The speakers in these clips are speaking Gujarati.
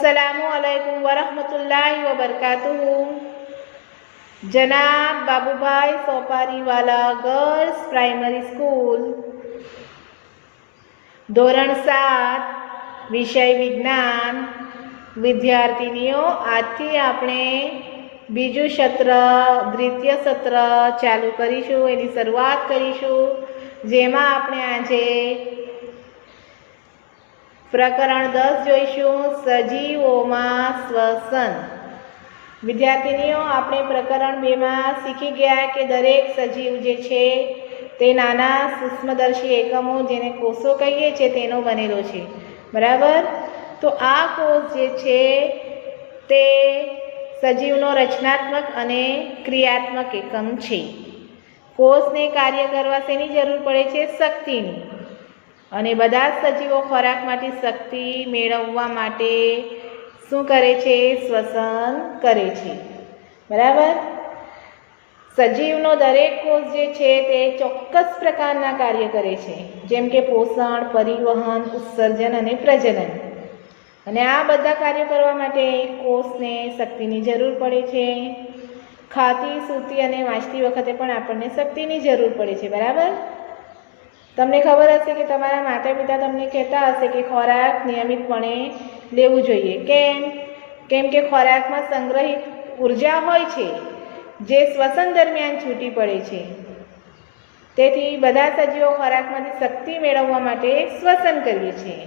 अस्सलामुअलैकुम वरहमतुल्लाहि वबरकातुहू। जनाब बाबूभाई सोपारीवाला गर्ल्स प्राइमरी स्कूल ધોરણ 7 વિષય વિજ્ઞાન વિદ્યાર્થીનીઓ, આજથી આપણે બીજું સત્ર દ્વિતીય સત્ર ચાલુ કરીશું, એની શરૂઆત કરીશું, જેમાં આપણે આજે પ્રકરણ 10 જોઈશું, સજીવોમાં શ્વસન। વિદ્યાર્થીનીઓ, આપણે પ્રકરણ 2 માં શીખી ગયા કે દરેક સજીવ જે છે તે નાના સૂક્ષ્મદર્શી એકમો જેને કોષો કહીએ છીએ તેનો બનેલો છે, બરાબર। તો આ કોષ જે છે તે સજીવનો રચનાત્મક અને ક્રિયાત્મક એકમ છે। કોષને કાર્ય કરવા શેની જરૂર પડે છે? શક્તિની। અને બધા જ સજીવો ખોરાકમાંથી શક્તિ મેળવવા માટે શું કરે છે? શ્વસન કરે છે, બરાબર। સજીવનો દરેક કોષ જે છે તે ચોક્કસ પ્રકારના કાર્ય કરે છે, જેમ કે પોષણ, પરિવહન, ઉત્સર્જન અને પ્રજનન। અને આ બધા કાર્યો કરવા માટે કોષને શક્તિની જરૂર પડે છે। ખાતી, સૂતી અને વાંચતી વખતે પણ આપણને શક્તિની જરૂર પડે છે, બરાબર। તમને ખબર હશે કે તમારા માતા પિતા તમને કહેતા હશે કે ખોરાક નિયમિતપણે લેવું જોઈએ। કેમ કે ખોરાકમાં સંગ્રહિત ઉર્જા હોય છે જે શ્વસન દરમિયાન છૂટી પડે છે। તેથી બધા સજીવો ખોરાકમાંથી શક્તિ મેળવવા માટે શ્વસન કરીએ છીએ।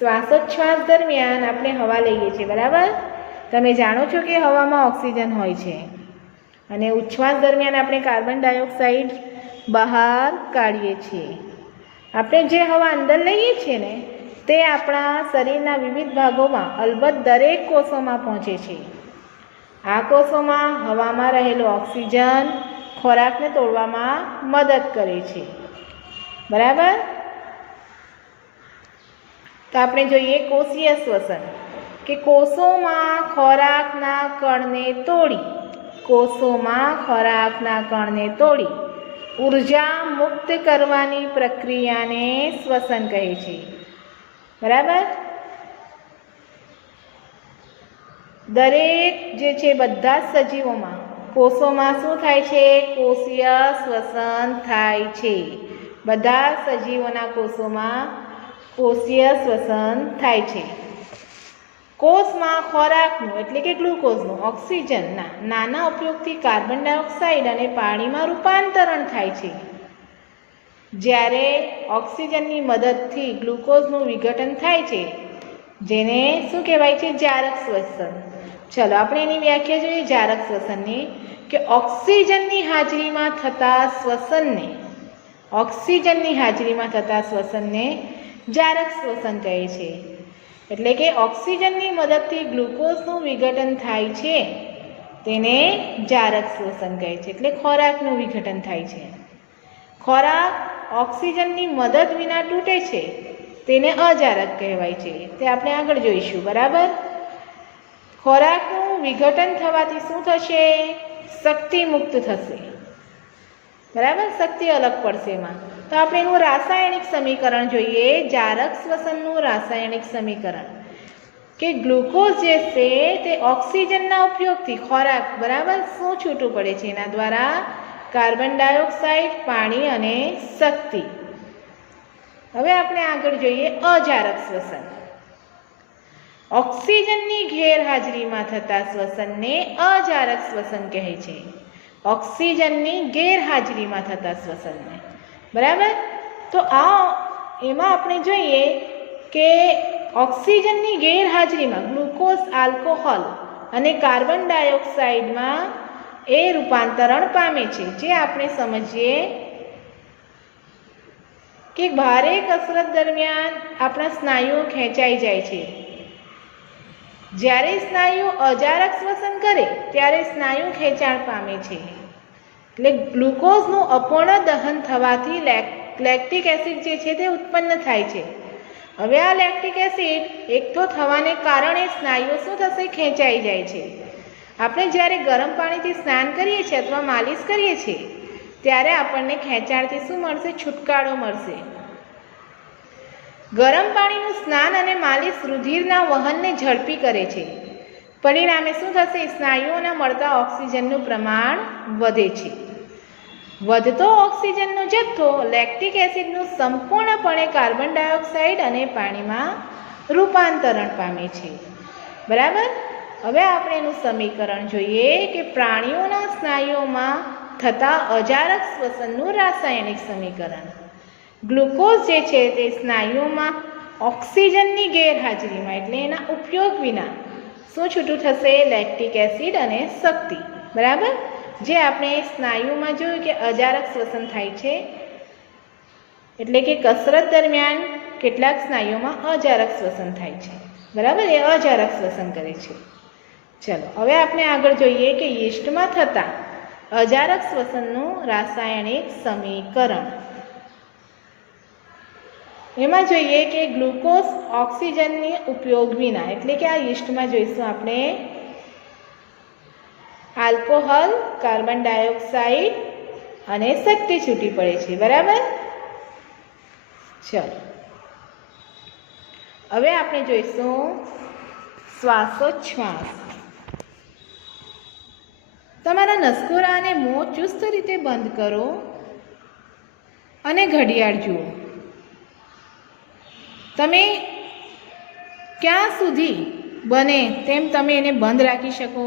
શ્વાસોચ્છ્વાસ દરમિયાન આપણે હવા લઈએ છીએ, બરાબર। તમે જાણો છો કે હવામાં ઓક્સિજન હોય છે અને ઉચ્છ્વાસ દરમિયાન આપણે કાર્બન ડાયોક્સાઇડ બહાર કાઢીએ છીએ। આપણે જે હવા અંદર લઈએ છીએ ને તે આપણા શરીરના વિવિધ ભાગોમાં, અલબત્ત દરેક કોષોમાં પહોંચે છે। આ કોષોમાં હવામાં રહેલો ઓક્સિજન ખોરાકને તોડવામાં મદદ કરે છે, બરાબર। તો આપણે જોઈએ કોષીય શ્વસન, કે કોષોમાં ખોરાકના કણને તોડી ઉર્જા મુક્ત કરવાની પ્રક્રિયાને શ્વસન કહે છે, બરાબર। દરેક જે છે બધા જ સજીવોમાં કોષોમાં શું થાય છે? કોષીય શ્વસન થાય છે। બધા સજીવોના કોષોમાં કોષીય શ્વસન થાય છે। કોષમાં ખોરાકનું એટલે કે ગ્લુકોઝનું ઓક્સિજનના નાના ઉપયોગથી કાર્બન ડાયોક્સાઇડ અને પાણીમાં રૂપાંતરણ થાય છે। જ્યારે ઓક્સિજનની મદદથી ગ્લુકોઝનું વિઘટન થાય છે, જેને શું કહેવાય છે? જારક શ્વસન। ચલો આપણે એની વ્યાખ્યા જોઈએ જારક શ્વસનની, કે ઓક્સિજનની હાજરીમાં થતા શ્વસનને જારક શ્વસન કહે છે। એટલે કે ઓક્સિજનની મદદથી ગ્લુકોઝનું વિઘટન થાય છે તેને જારક શ્વસન કહે છે। એટલે ખોરાકનું વિઘટન થાય છે। ખોરાક ઓક્સિજનની મદદ વિના તૂટે છે તેને અજારક કહેવાય છે, તે આપણે આગળ જોઈશું, બરાબર। ખોરાકનું વિઘટન થવાથી શું થશે? શક્તિ મુક્ત થશે, બરાબર। શક્તિ અલગ પડશે એમાં। તો આપણે એનું રાસાયણિક સમીકરણ જોઈએ, જારક શ્વસનનું રાસાયણિક સમીકરણ, કે ગ્લુકોઝ જે છે તે ઓક્સિજનના ઉપયોગથી ખોરાક, બરાબર, શું છૂટું પડે છે? એના દ્વારા કાર્બન ડાયોક્સાઇડ, પાણી અને શક્તિ। હવે આપણે આગળ જોઈએ અજારક શ્વસન। ઓક્સિજનની ગેરહાજરીમાં થતા શ્વસનને અજારક શ્વસન કહે છે। ઓક્સિજનની ગેરહાજરીમાં થતા શ્વસનને, બરાબર। તો એમાં આપણે જોઈએ કે ઓક્સિજનની ગેરહાજરીમાં ગ્લુકોઝ, આલ્કોહોલ અને કાર્બન ડાયોક્સાઇડમાં એ રૂપાંતરણ પામે છે, જે આપણે સમજીએ કે ભારે કસરત દરમિયાન આપણા સ્નાયુઓ ખેંચાઈ જાય છે। જ્યારે સ્નાયુઓ અજારક શ્વસન કરે ત્યારે સ્નાયુ ખેંચાણ પામે છે। એટલે ગ્લુકોઝનું અપૂર્ણ દહન થવાથી લેક્ટિક એસિડ જે છે તે ઉત્પન્ન થાય છે। હવે આ લેક્ટિક એસિડ એકઠો થવાને કારણે સ્નાયુઓ શું થશે? ખેંચાઈ જાય છે। આપણે જ્યારે ગરમ પાણીથી સ્નાન કરીએ છીએ અથવા માલિશ કરીએ છીએ ત્યારે આપણને ખેંચાણથી શું મળશે? છુટકારો મળશે। ગરમ પાણીનું સ્નાન અને માલિશ રુધિરના વહનને ઝડપી કરે છે. પરિણામે શું થશે? સ્નાયુઓના મળતા ઓક્સિજનનું પ્રમાણ વધે છે. વધતો ઓક્સિજનનો જથ્થો લેક્ટિક એસિડનું સંપૂર્ણપણે કાર્બન ડાયોક્સાઇડ અને પાણીમાં રૂપાંતરણ પામે છે. બરાબર. હવે આપણે એનું સમીકરણ જોઈએ કે પ્રાણીઓના સ્નાયુઓમાં થતા અજારક શ્વસનનું રાસાયણિક સમીકરણ. ગ્લુકોઝ જે છે તે સ્નાયુઓમાં ઓક્સિજનની ગેરહાજરીમાં એટલે એના ઉપયોગ વિના શું છૂટું થશે? લેક્ટિક એસિડ અને શક્તિ. બરાબર. જે આપણે સ્નાયુમાં જોયું કે અજારક શ્વસન થાય છે, એટલે કે કસરત દરમિયાન કેટલાક સ્નાયુઓમાં અજારક શ્વસન થાય છે. બરાબર. એ અજારક શ્વસન કરે છે. ચલો હવે આપણે આગળ જોઈએ કે યીસ્ટમાં થતા અજારક શ્વસનનું રાસાયણિક સમીકરણ. એમાં જોઈએ કે ગ્લુકોઝ ઓક્સિજનની ઉપયોગ વિના એટલે કે આ યીસ્ટમાં જોઈશું આપણે આલ્કોહોલ, કાર્બન ડાયોક્સાઇડ અને શક્તિ છૂટી પડે છે. બરાબર. ચલો હવે આપણે જોઈશું શ્વાસોચ્છ્વાસ. તમારા નસકોરા અને મોં ચુસ્ત રીતે બંધ કરો અને ઘડિયાળ જુઓ. તમે ક્યાં સુધી બને તેમ તમે એને બંધ રાખી શકો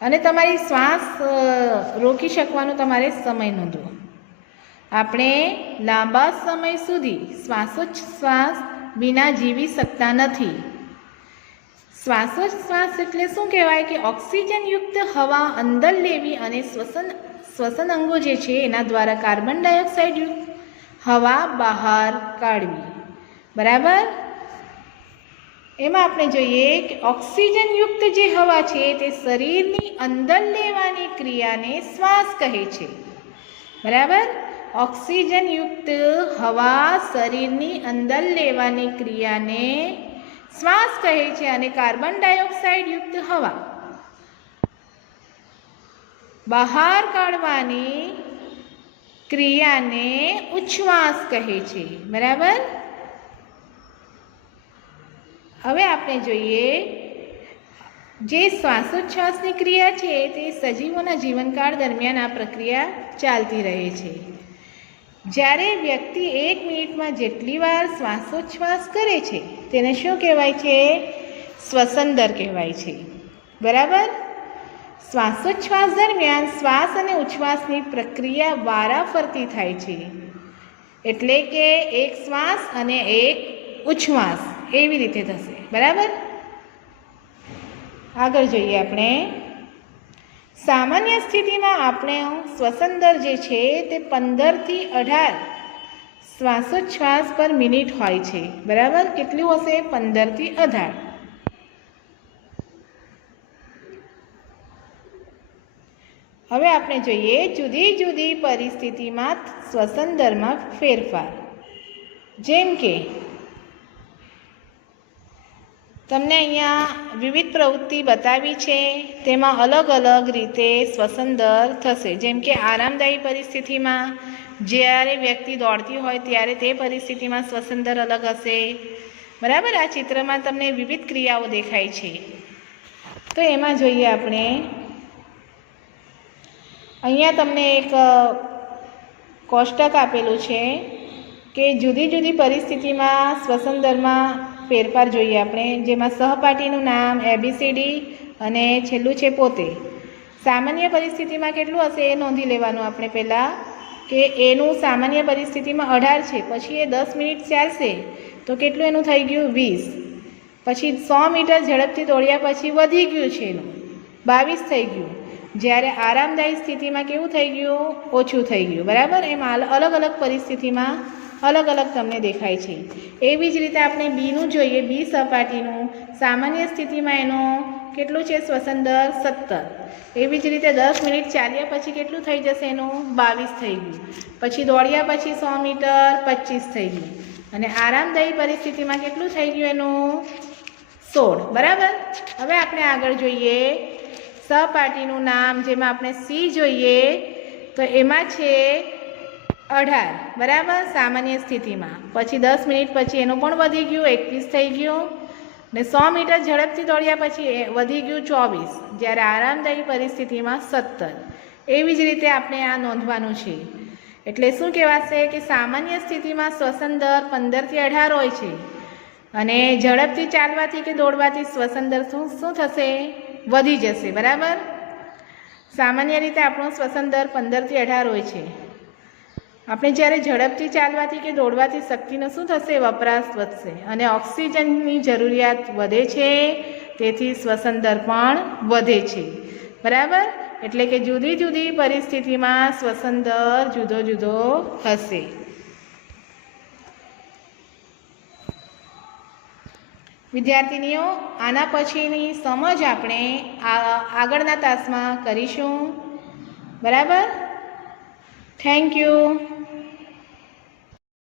અને તમારી શ્વાસ રોકી શકવાનો તમારે સમય નોંધો. આપણે લાંબા સમય સુધી શ્વાસોચ્છ્વાસ વિના જીવી શકતા નથી. શ્વાસોચ્છ્વાસ એટલે શું કહેવાય કે ઓક્સિજનયુક્ત હવા અંદર લેવી અને શ્વસન અંગો જે છે એના દ્વારા કાર્બન ડાયોક્સાઇડયુક્ત હવા બહાર કાઢવી. બરાબર. એમાં આપણે જોઈએ કે ઓક્સિજનયુક્ત જે હવા છે તે શરીરની અંદર લેવાની ક્રિયાને શ્વાસ કહે છે. બરાબર. ઓક્સિજનયુક્ત હવા શરીરની અંદર લેવાની ક્રિયાને શ્વાસ કહે છે અને કાર્બન ડાયોક્સાઇડયુક્ત હવા બહાર કાઢવાની ક્રિયાને ઉચ્છ્વાસ કહે છે. બરાબર. હવે આપણે જોઈએ જે શ્વાસોચ્છ્વાસની ક્રિયા છે તે સજીવોના જીવનકાળ દરમિયાન આ પ્રક્રિયા ચાલતી રહે છે. જ્યારે વ્યક્તિ 1 મિનિટમાં જેટલી વાર શ્વાસોચ્છ્વાસ કરે છે તેને શું કહેવાય છે? શ્વસન દર કહેવાય છે. બરાબર. શ્વાસોચ્છ્વાસ દરમિયાન શ્વાસ અને ઉચ્છ્વાસની પ્રક્રિયા વારાફરતી થાય છે. એટલે કે એક શ્વાસ અને એક ઉચ્છ્વાસ એવી રીતે થશે. બરાબર. આગળ જોઈએ આપણે. સામાન્ય સ્થિતિમાં આપણે શ્વસન દર જે છે તે 15 થી 18 શ્વાસોચ્છ્વાસ પર મિનિટ હોય છે. બરાબર. કેટલું હશે? 15 થી 18. હવે આપણે જોઈએ જુદી જુદી પરિસ્થિતિમાં શ્વસન દરમાં ફેરફાર. જેમ કે તમને અહીંયા વિવિધ પ્રવૃત્તિ બતાવી છે, તેમાં અલગ અલગ રીતે શ્વસન દર થશે. જેમ કે આરામદાયી પરિસ્થિતિમાં જ્યારે વ્યક્તિ દોડતી હોય ત્યારે તે પરિસ્થિતિમાં શ્વસન દર અલગ હશે. બરાબર. આ ચિત્રમાં તમને વિવિધ ક્રિયાઓ દેખાય છે. તો એમાં જોઈએ આપણે અહીંયા તમને એક કોષ્ટક આપેલું છે કે જુદી જુદી પરિસ્થિતિમાં શ્વસન દરમાં ફેરફાર જોઈએ આપણે. જેમાં સહપાઠીનું નામ ABCD અને છેલ્લું છે પોતે. સામાન્ય પરિસ્થિતિમાં કેટલું હશે એ નોંધી લેવાનું આપણે પહેલાં કે એનું સામાન્ય પરિસ્થિતિમાં 18 છે, પછી એ 10 મિનિટ ચાલશે તો કેટલું એનું થઈ ગયું? 20. પછી 100 મીટર ઝડપથી દોડ્યા પછી વધી ગયું છે એનું 22 થઈ ગયું. જ્યારે આરામદાયી સ્થિતિમાં કેવું થઈ ગયું? ઓછું થઈ ગયું. બરાબર. એમાં અલગ અલગ પરિસ્થિતિમાં અલગ અલગ તમને દેખાય છે. એવી જ રીતે આપણે બીનું જોઈએ. બી સપાટીનું સામાન્ય સ્થિતિમાં એનું કેટલું છે શ્વસન દર? 17. એવી જ રીતે 10 મિનિટ ચાલ્યા પછી કેટલું થઈ જશે એનું? 22 થઈ ગયું. પછી દોડ્યા પછી 100 મીટર 25 થઈ ગયું. અને આરામદાયી પરિસ્થિતિમાં કેટલું થઈ ગયું એનું? 16. બરાબર. હવે આપણે આગળ જોઈએ સહપાઠીનું નામ, જેમાં આપણે સી જોઈએ તો એમાં છે 18 બરાબર સામાન્ય સ્થિતિમાં. પછી 10 મિનિટ પછી એનું પણ વધી ગયું, 21 થઈ ગયું. ને 100 મીટર ઝડપથી દોડ્યા પછી વધી ગયું 24, જ્યારે આરામદાયી પરિસ્થિતિમાં 17. એવી જ રીતે આપણે આ નોંધવાનું છે. એટલે શું કહેવાશે કે સામાન્ય સ્થિતિમાં શ્વસન દર 15 થી 18 હોય છે અને ઝડપથી ચાલવાથી કે દોડવાથી શ્વસન દર શું થશે? વધી જશે. બરાબર. સામાન્ય રીતે આપણો શ્વસન દર 15 થી 18 હોય છે. આપણે જ્યારે ઝડપથી ચાલવાથી કે દોડવાથી શક્તિનો શું થશે? વપરાશ વધશે અને ઓક્સિજનની જરૂરિયાત વધે છે, તેથી શ્વસન દર પણ વધે છે. બરાબર. એટલે કે જુદી જુદી પરિસ્થિતિમાં શ્વસન દર જુદો જુદો હશે. વિદ્યાર્થીનીઓ, આના પછીની સમજ આપણે આગળના તાસમાં કરીશું. બરાબર. Thank you.